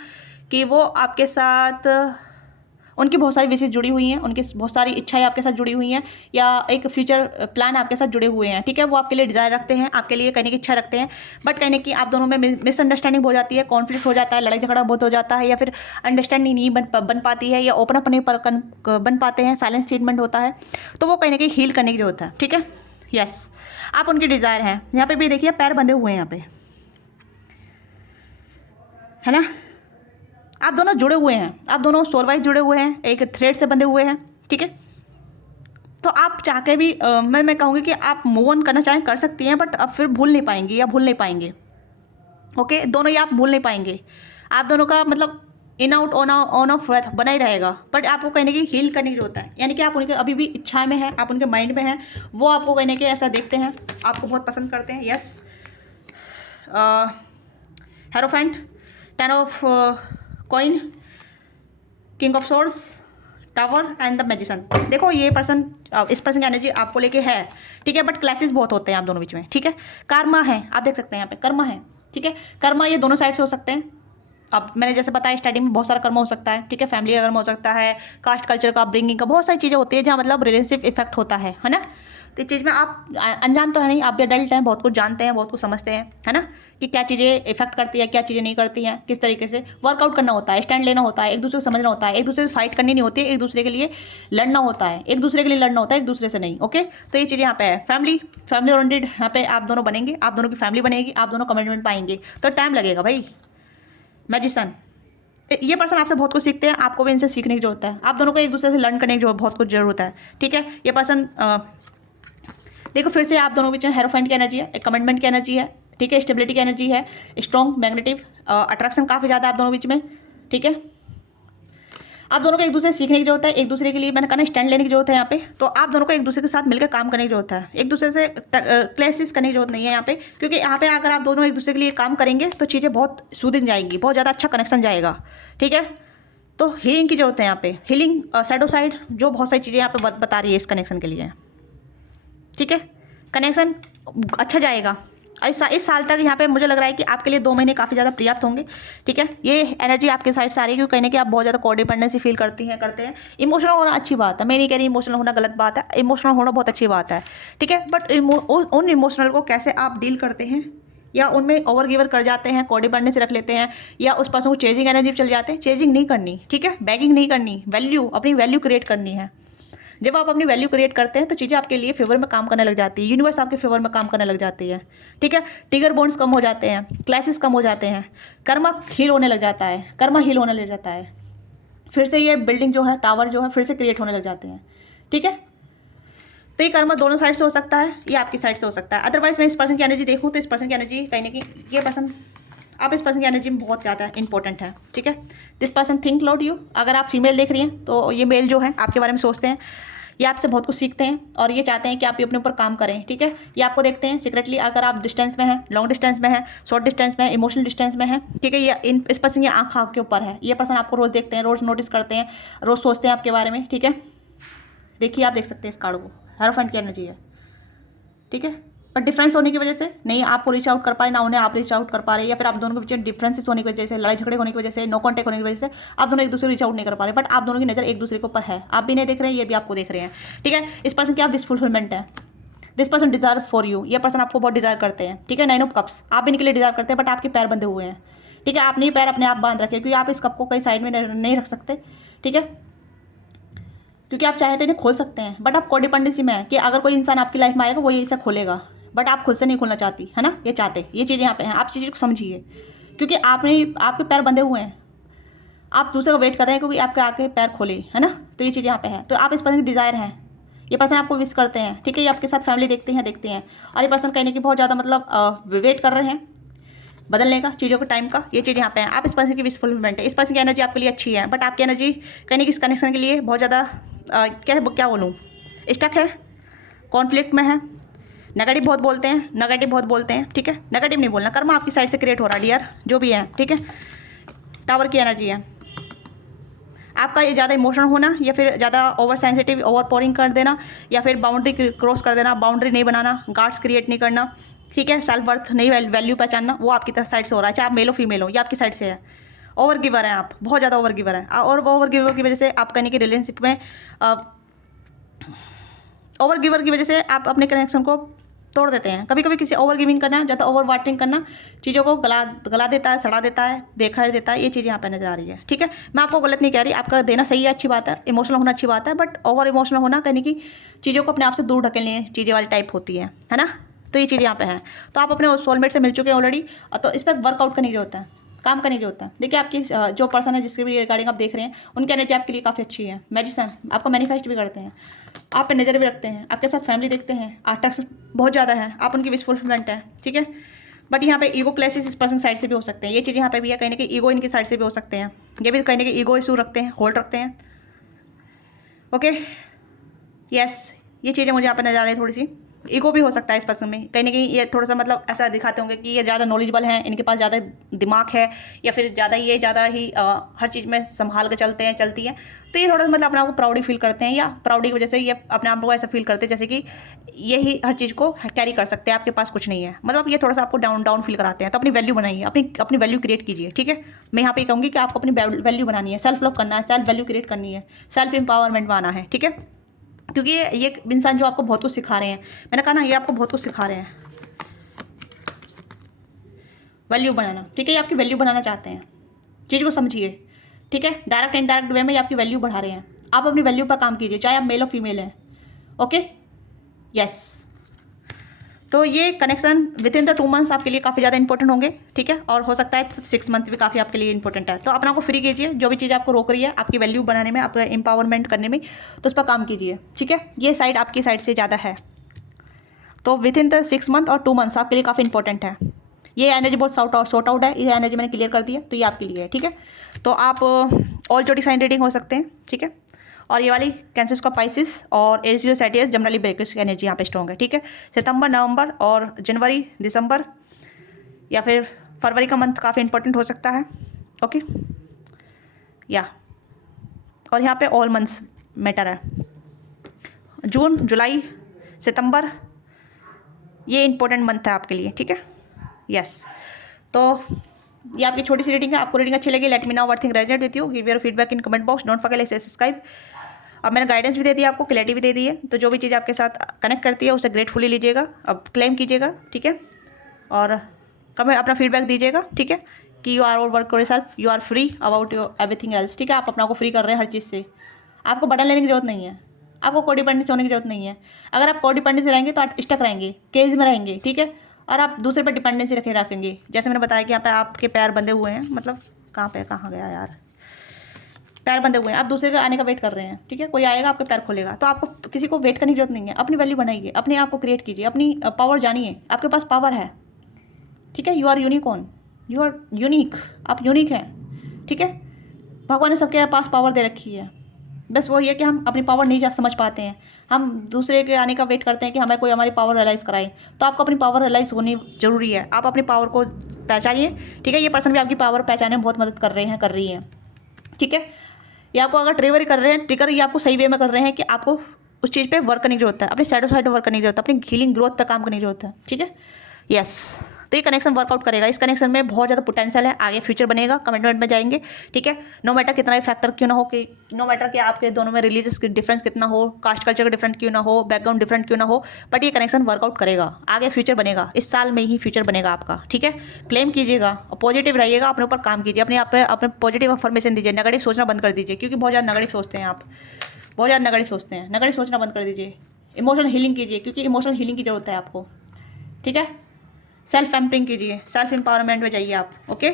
कि वो आपके साथ, उनकी बहुत सारी विशेष जुड़ी हुई हैं, उनकी बहुत सारी इच्छाएं आपके साथ जुड़ी हुई हैं, या एक फ्यूचर प्लान आपके साथ जुड़े हुए हैं। ठीक है, वो आपके लिए डिज़ायर रखते हैं, आपके लिए कहने की इच्छा रखते हैं, बट कहने की आप दोनों में मिसअंडरस्टैंडिंग हो जाती है, कॉन्फ्लिक्ट हो जाता है, लड़ाई झगड़ा बहुत हो जाता है, या फिर अंडरस्टैंडिंग नहीं बन पाती है, या ओपन अप नहीं बन पाते हैं, साइलेंस ट्रीटमेंट होता है, तो वो कहीं ना कहीं हील करने की जरूरत है। ठीक है, यस, आप उनकी डिज़ायर हैं। यहाँ पे भी देखिए पैर बंधे हुए हैं, यहाँ पे है ना, आप दोनों जुड़े हुए हैं, आप दोनों सोल वाइज जुड़े हुए हैं, एक थ्रेड से बंधे हुए हैं। ठीक है, तो आप चाह के भी मैं कहूँगी कि आप मूव ऑन करना चाहें कर सकती हैं, बट अब फिर भूल नहीं पाएंगी या भूल नहीं पाएंगे। ओके, दोनों ही आप भूल नहीं पाएंगे। आप दोनों का मतलब in out on off breath बना ही रहेगा, बट आपको कहीं ना कहीं हील करने की जरूरत है। यानी कि आप उनके अभी भी इच्छा में हैं, आप उनके माइंड में हैं, वो आपको कहीं ना कहीं ऐसा देखते हैं, आपको बहुत पसंद करते हैं। Yes, hierophant, 10 of coin, king of source, tower and the magician. देखो ये पर्सन, इस पर्सन की एनर्जी आपको लेके है, ठीक है, बट क्लैसेस बहुत होते हैं आप दोनों बीच में, ठीक है। कर्मा है, आप देख सकते हैं यहाँ पे कर्मा है, ठीक है। कर्मा ये दोनों साइड से हो सकते हैं। अब मैंने जैसे बताया स्टार्टिंग में, बहुत सारा कर्म हो सकता है, ठीक है। फैमिली का कर्म हो सकता है, कास्ट कल्चर का, अपब्रिंगिंग का, बहुत सारी चीज़ें होती है जहाँ मतलब रिलेशनशिप इफेक्ट होता है ना। तो इस चीज़ में आप अनजान तो है नहीं, आप भी अडल्ट हैं, बहुत कुछ जानते हैं, बहुत कुछ समझते हैं, है ना, कि क्या चीज़ें इफेक्ट करती है, क्या चीज़ें नहीं करती हैं, किस तरीके से वर्कआउट करना होता है, स्टैंड लेना होता है, एक दूसरे को समझना होता है, एक दूसरे से फाइट करनी नहीं होती है, एक दूसरे के लिए लड़ना होता है, एक दूसरे के लिए लड़ना होता है, एक दूसरे से नहीं। ओके, तो ये चीज़ यहाँ पे है। फैमिली ओरिएंटेड यहाँ पे आप दोनों बनेंगे, आप दोनों की फैमिली बनेगी, आप दोनों कमिटमेंट पाएंगे, तो टाइम लगेगा भाई। मैजिशियन, ये पर्सन आपसे बहुत कुछ सीखते हैं, आपको भी इनसे सीखने की जरूरत है, आप दोनों को एक दूसरे से लर्न करने की बहुत कुछ जरूरत है, ठीक है। ये पर्सन देखो फिर से आप दोनों के बीच में हेरोफेंट की एनर्जी है, एक कमिटमेंट की एनर्जी है, ठीक है, स्टेबिलिटी की एनर्जी है, स्ट्रॉन्ग मैग्नेटिव अट्रैक्शन काफ़ी ज़्यादा आप दोनों बीच में, ठीक है। आप दोनों को एक दूसरे से सीखने की जरूरत है, एक दूसरे के लिए मैंने कहा ना स्टैंड लेने की जरूरत है यहाँ पे। तो आप दोनों को एक दूसरे के साथ मिलकर काम करने की जरूरत है, एक दूसरे से क्लैशेस करने की जरूरत नहीं है यहाँ पे, क्योंकि यहाँ पे अगर आप दोनों एक दूसरे के लिए काम करेंगे तो चीज़ें बहुत सूदिंग जाएंगी, बहुत ज़्यादा अच्छा कनेक्शन जाएगा, ठीक है। तो हीलिंग की जरूरत है यहाँ पे, हीलिंग साइडो साइड जो बहुत सारी चीज़ें यहाँ पे बता रही है इस कनेक्शन के लिए, ठीक है। कनेक्शन अच्छा जाएगा। इस साल तक यहाँ पे मुझे लग रहा है कि आपके लिए 2 महीने काफ़ी ज़्यादा पर्याप्त होंगे, ठीक है। ये एनर्जी आपके साइड से आ रही है, क्योंकि कहीं ना कहीं आप बहुत ज़्यादा कोडिपेंडेंसी फील करते हैं। इमोशनल होना अच्छी बात है, मैं नहीं कह रही इमोशनल होना गलत बात है, इमोशनल होना बहुत अच्छी बात है, ठीक है। बट उन इमोशनल को कैसे आप डील करते हैं, या उनमें ओवर गिवर कर जाते हैं, कोडिपेंडेंसी रख लेते हैं, या उस पर्सन को चेजिंग एनर्जी चल जाते हैं। चेजिंग नहीं करनी, ठीक है, बैगिंग नहीं करनी, अपनी वैल्यू क्रिएट करनी है। जब आप अपनी वैल्यू क्रिएट करते हैं तो चीज़ें आपके लिए फेवर में काम करने लग जाती है, यूनिवर्स आपके फेवर में काम करने लग जाती है, ठीक है। ट्रिगर बॉन्ड्स कम हो जाते हैं, क्लैसेस कम हो जाते हैं, कर्मा हील होने लग जाता है, फिर से ये बिल्डिंग जो है, टावर जो है, फिर से क्रिएट होने लग जाते हैं, ठीक है। तो ये कर्मा दोनों साइड से हो सकता है, ये आपकी साइड से हो सकता है। अदरवाइज मैं इस पर्सन की एनर्जी देखूँ तो इस पर्सन की एनर्जी कहीं ना कहीं ये पर्सन, आप इस पर्सन की एनर्जी में बहुत ज़्यादा इंपॉर्टेंट है, ठीक है। This person think about you. अगर आप फीमेल देख रही हैं तो ये मेल जो है आपके बारे में सोचते हैं, ये आपसे बहुत कुछ सीखते हैं, और ये चाहते हैं कि आप भी अपने ऊपर काम करें, ठीक है। ये आपको देखते हैं सीक्रेटली, अगर आप डिस्टेंस में हैं, लॉन्ग डिस्टेंस में हैं, शॉर्ट डिस्टेंस में हैं, इमोशनल डिस्टेंस में हैं, ठीक है। ये इस पर्सन की आँख आपके ऊपर है, ये पर्सन आपको रोज़ देखते हैं, रोज़ नोटिस करते हैं, रोज़ सोचते हैं आपके बारे में, ठीक है। देखिए आप देख सकते हैं इस कार्ड को, हेरोफेंट की एनर्जी है, ठीक है। पर डिफरेंस होने की वजह से नहीं आपको रीच आउट कर पा रहे, ना उन्हें आप रीच आउट कर पा रहे, या फिर आप दोनों के बीच डिफरेंसेस होने की वजह से, लड़ाई झगड़े होने की वजह से, नो कॉन्टैक्ट होने की वजह से आप दोनों एक दूसरे को रीच आउट नहीं कर पा रहे। बट आप दोनों की नज़र एक दूसरे के ऊपर है, आप भी नहीं देख रहे हैं, ये भी आपको देख रहे हैं, ठीक है। इस पर्सन की आप विश फुलफिलमेंट है, this person desire for you. ये पर्सन आपको बहुत डिजायर करते हैं, ठीक है। 9 ऑफ कप्स, आप भी इनके लिए डिजायर करते हैं, बट आपके पैर बंधे हुए हैं, ठीक है। आप नहीं पैर अपने आप बांध रखे, क्योंकि आप इस कप को कहीं साइड में नहीं रख सकते, ठीक है, क्योंकि आप चाहे तो इन्हें खोल सकते हैं, बट आप कोडिपेंडेंसी में है कि अगर कोई इंसान आपकी लाइफ में आएगा वो ये इसे खोलेगा, बट आप खुद से नहीं खोलना चाहती, है ना, ये चाहते, ये चीज़ें यहाँ पे हैं। आप चीज़ों को समझिए, क्योंकि आपके पैर बंधे हुए हैं, आप दूसरे को वेट कर रहे हैं क्योंकि आपके आके पैर खोले, है ना। तो ये चीज़ यहाँ पे है। तो आप इस पर्सन की डिज़ायर हैं, ये पर्सन आपको विश करते हैं, ठीक है। ये आपके साथ फैमिली देखते हैं, और ये पर्सन कहने की बहुत ज़्यादा मतलब वेट कर रहे हैं बदलने का, चीज़ों के टाइम का, ये चीज़ यहाँ पे है। आप इस पर्सन की विश फुलफिलमेंट है, इस पर्सन की एनर्जी आपके लिए अच्छी है, बट आपकी एनर्जी कहने की इस कनेक्शन के लिए बहुत ज़्यादा क्या बोलूँ, स्टक है, कॉन्फ्लिक्ट में है, नेगेटिव बहुत बोलते हैं, ठीक है। नेगेटिव नहीं बोलना, कर्मा आपकी साइड से क्रिएट हो रहा है डियर, जो भी है, ठीक है। टावर की एनर्जी है आपका, ये ज़्यादा इमोशनल होना, या फिर ज़्यादा ओवर सेंसिटिव, ओवर पोरिंग कर देना, या फिर बाउंड्री क्रॉस कर देना, बाउंड्री नहीं बनाना, गार्ड्स क्रिएट नहीं करना, ठीक है। सेल्फ वर्थ नहीं, वैल्यू पहचानना, वो आपकी साइड से हो रहा है, चाहे आप मेल हो फीमेल हो, ये आपकी साइड से है। ओवर गिवर हैं आप, बहुत ज़्यादा ओवर गिवर हैं, और ओवर गिवर की वजह से आप कहने की रिलेशनशिप में ओवर गिवर की वजह से आप अपने कनेक्शन को तोड़ देते हैं। कभी कभी किसी ओवर गिविंग करना, ज़्यादा ओवर वाटरिंग करना चीज़ों को गला देता है, सड़ा देता है, बेखर देता है, ये चीज़ यहाँ पे नजर आ रही है, ठीक है। मैं आपको गलत नहीं कह रही, आपका देना सही है, अच्छी बात है, इमोशनल होना अच्छी बात है, बट ओवर इमोशनल होना कहने की चीज़ों को अपने आप से दूर ढकेलने चीज़ें वाली टाइप होती है ना। तो ये चीज़ यहाँ पे है। तो आप अपने सोलमेट से मिल चुके हैं ऑलरेडी, तो इस पर वर्कआउट करने की जरूरत है, काम करने की जरूरत है। देखिए आपकी जो पर्सन है जिसके भी रिगार्डिंग आप देख रहे हैं, उनकी एनर्जी आपके लिए काफ़ी अच्छी है। मैजिशियन आपको मैनिफेस्ट भी करते हैं, आप पे नज़र भी रखते हैं, आपके साथ फैमिली देखते हैं, अट्रैक्शन बहुत ज़्यादा है, आप उनकी विश फुलफिलमेंट है, ठीक है। बट यहाँ पे ईगो क्लेसेस इस पर्सन साइड से भी हो सकते हैं। ये चीज़ यहाँ पे भी है, कहीं ना कहीं ईगो इनकी साइड से भी हो सकते हैं। ये भी कहीं ना कहीं ईगो इशू रखते हैं, होल्ड रखते हैं। ओके, यस, ये चीज़ें मुझे यहाँ पे नजर आ रही है। थोड़ी सी ईगो भी हो सकता है इस पर्सन में, कहीं ना कहीं ये थोड़ा सा मतलब ऐसा दिखाते होंगे कि ये ज़्यादा नॉलेजेबल हैं, इनके पास ज़्यादा दिमाग है, या फिर ज़्यादा ही हर चीज़ में संभाल के चलते हैं, चलती हैं। तो ये थोड़ा सा मतलब अपने आप को प्राउडी फील करते हैं, या प्राउडी की वजह से ये अपने आप को ऐसा फील करते हैं जैसे कि ये ही हर चीज़ को कैरी कर सकते हैं, आपके पास कुछ नहीं है। मतलब ये थोड़ा सा आपको डाउन फील कराते हैं। तो अपनी वैल्यू बनाइए, अपनी वैल्यू क्रिएट कीजिए। ठीक है, मैं यहाँ पे कहूँगी कि आपको अपनी वैल्यू बनानी है, सेल्फ लव करना है, सेल्फ वैल्यू क्रिएट करनी है, सेल्फ एम्पावरमेंट बनाना है। ठीक है, क्योंकि ये इंसान जो आपको बहुत कुछ सिखा रहे हैं, मैंने कहा ना ये आपको बहुत कुछ सिखा रहे हैं। वैल्यू बनाना, ठीक है, ये आपकी वैल्यू बनाना चाहते हैं। चीज़ को समझिए। ठीक है, डायरेक्ट इनडायरेक्ट वे में ये आपकी वैल्यू बढ़ा रहे हैं। आप अपनी वैल्यू पर काम कीजिए, चाहे आप मेल और फीमेल हैं। Okay, yes. तो ये connection with in the 2 months आपके लिए काफ़ी ज़्यादा इंपॉर्टेंट होंगे। ठीक है, और हो सकता है 6 मंथ भी काफ़ी आपके लिए इंपॉर्टेंट है। तो अपना को फ्री कीजिए, जो भी चीज़ आपको रोक रही है आपकी वैल्यू बनाने में, आपका एम्पावरमेंट करने में, तो उस पर काम कीजिए। ठीक है, ये साइड आपकी साइड से ज़्यादा है। तो विद इन द 6 मंथ और 2 मंथ्स आपके लिए काफ़ी इंपॉर्टेंट है। ये एनर्जी बहुत सॉर्ट आउट है, ये एनर्जी मैंने क्लियर कर दिया, तो ये आपके लिए है। ठीक है, तो आप ऑल जोड़ी साइन रीडिंग हो सकते हैं। ठीक है, और ये वाली कैंसर का पाइसिस और एरियल सैजिटेरियस जनरली ब्रेकर्स की एनर्जी यहाँ पे स्ट्रॉन्ग है। ठीक है, सितंबर, नवंबर और जनवरी, दिसंबर या फिर फरवरी का मंथ काफ़ी इंपॉर्टेंट हो सकता है। ओके, या और यहाँ पे ऑल मंथ्स मैटर है। जून, जुलाई, सितंबर, ये इंपॉर्टेंट मंथ है आपके लिए। ठीक है, यस। तो ये आपकी छोटी सी रीडिंग है। आपको रीडिंग अच्छी लगी, let me know what thing resonate with you, give your feedback in comment box, don't forget to subscribe. अब मैंने गाइडेंस भी दे दी, आपको क्लैरिटी भी दे दी है। तो जो भी चीज़ आपके साथ कनेक्ट करती है उसे ग्रेटफुली लीजिएगा, अब क्लेम कीजिएगा। ठीक है, और कमेंट अपना फीडबैक दीजिएगा। ठीक है, कि यू आर और work your self, you are free about your everything else. ठीक है, आप अपना को फ्री कर रहे हैं हर चीज़ से। आपको बटन लेने की जरूरत नहीं है, आपको कोडिपेंडेंसी होने की जरूरत नहीं है। अगर आप कोडिपेंडेंसी रहेंगे तो आप स्टक रहेंगे, केज में रहेंगे। ठीक है, और आप दूसरे पर डिपेंडेंसी रखेंगे। जैसे मैंने बताया कि यहाँ पे आपके पैर बंधे हुए हैं, मतलब कहाँ गया यार, पैर बंधे हुए हैं, आप दूसरे के आने का वेट कर रहे हैं। ठीक है, कोई आएगा आपके पैर खोलेगा, तो आपको किसी को वेट करने की जरूरत नहीं है। अपनी वैल्यू बनाइए, अपने आप को क्रिएट कीजिए, अपनी पावर जानिए, आपके पास पावर है। ठीक है, you are unicorn, you are unique, आप यूनिक हैं। ठीक है, भगवान ने सबके पास पावर दे रखी है, बस वो ये कि हम अपनी पावर नहीं समझ पाते हैं। हम दूसरे के आने का वेट करते हैं कि हमें कोई हमारी पावर रियलाइज़ कराए। तो आपको अपनी पावर रियलाइज़ होनी जरूरी है। आप अपनी पावर को पहचानिए। ठीक है, ये पर्सन भी आपकी पावर पहचानने में बहुत मदद कर रही हैं। ठीक है, ये आपको अगर ट्रिगर कर रहे हैं, ट्रिगर ये आपको सही वे में कर रहे हैं कि आपको उस चीज़ पे वर्क करने की जरूरत है, अपने साइड वर्क करने की जरूरत है, अपनी हीलिंग ग्रोथ पे काम करने की जरूरत है। ठीक है, यस। तो ये कनेक्शन वर्कआउट करेगा। इस कनेक्शन में बहुत ज़्यादा पोटेंशियल है, आगे फ्यूचर बनेगा, कमिटमेंट में जाएंगे। ठीक है, नो मैटर कितना भी फैक्टर क्यों ना हो, कि नो मैटर कि आपके दोनों में रिलीजियस डिफरेंस कितना हो, कास्ट कल्चर का डिफरेंट क्यों ना हो, बैकग्राउंड डिफरेंट क्यों ना हो, बट ये कनेक्शन वर्कआउट करेगा, आगे फ्यूचर बनेगा। इस साल में ही फ्यूचर बनेगा आपका। ठीक है, क्लेम कीजिएगा और पॉजिटिव रहिएगा, अपने ऊपर काम कीजिए, अपने आप पे अपने पॉजिटिव अफर्मेशन दीजिए, नेगेटिव सोचना बंद कर दीजिए, क्योंकि बहुत ज़्यादा नेगेटिव सोचते हैं आप, बहुत ज़्यादा नेगेटिव सोचते हैं। नेगेटिव सोचना बंद कर दीजिए, इमोशनल हीलिंग कीजिए, क्योंकि इमोशनल हीलिंग की जरूरत है आपको। ठीक है, सेल्फ एम्परिंग कीजिए, सेल्फ एम्पावरमेंट में जाइए आप। ओके,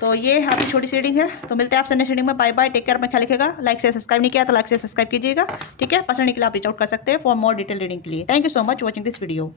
तो ये आपकी छोटी सी रीडिंग है। तो मिलते हैं आपसे नेक्स्ट रीडिंग में। बाय बाय, टेक केयर, अपना ख्याल रखिएगा। लाइक से सब्सक्राइब नहीं किया तो लाइक से सब्सक्राइब कीजिएगा। ठीक है, पर्सनली के लिए आप रीच आउट कर सकते हैं फॉर मोर डिटेल रीडिंग के लिए। Thank you so much watching this video.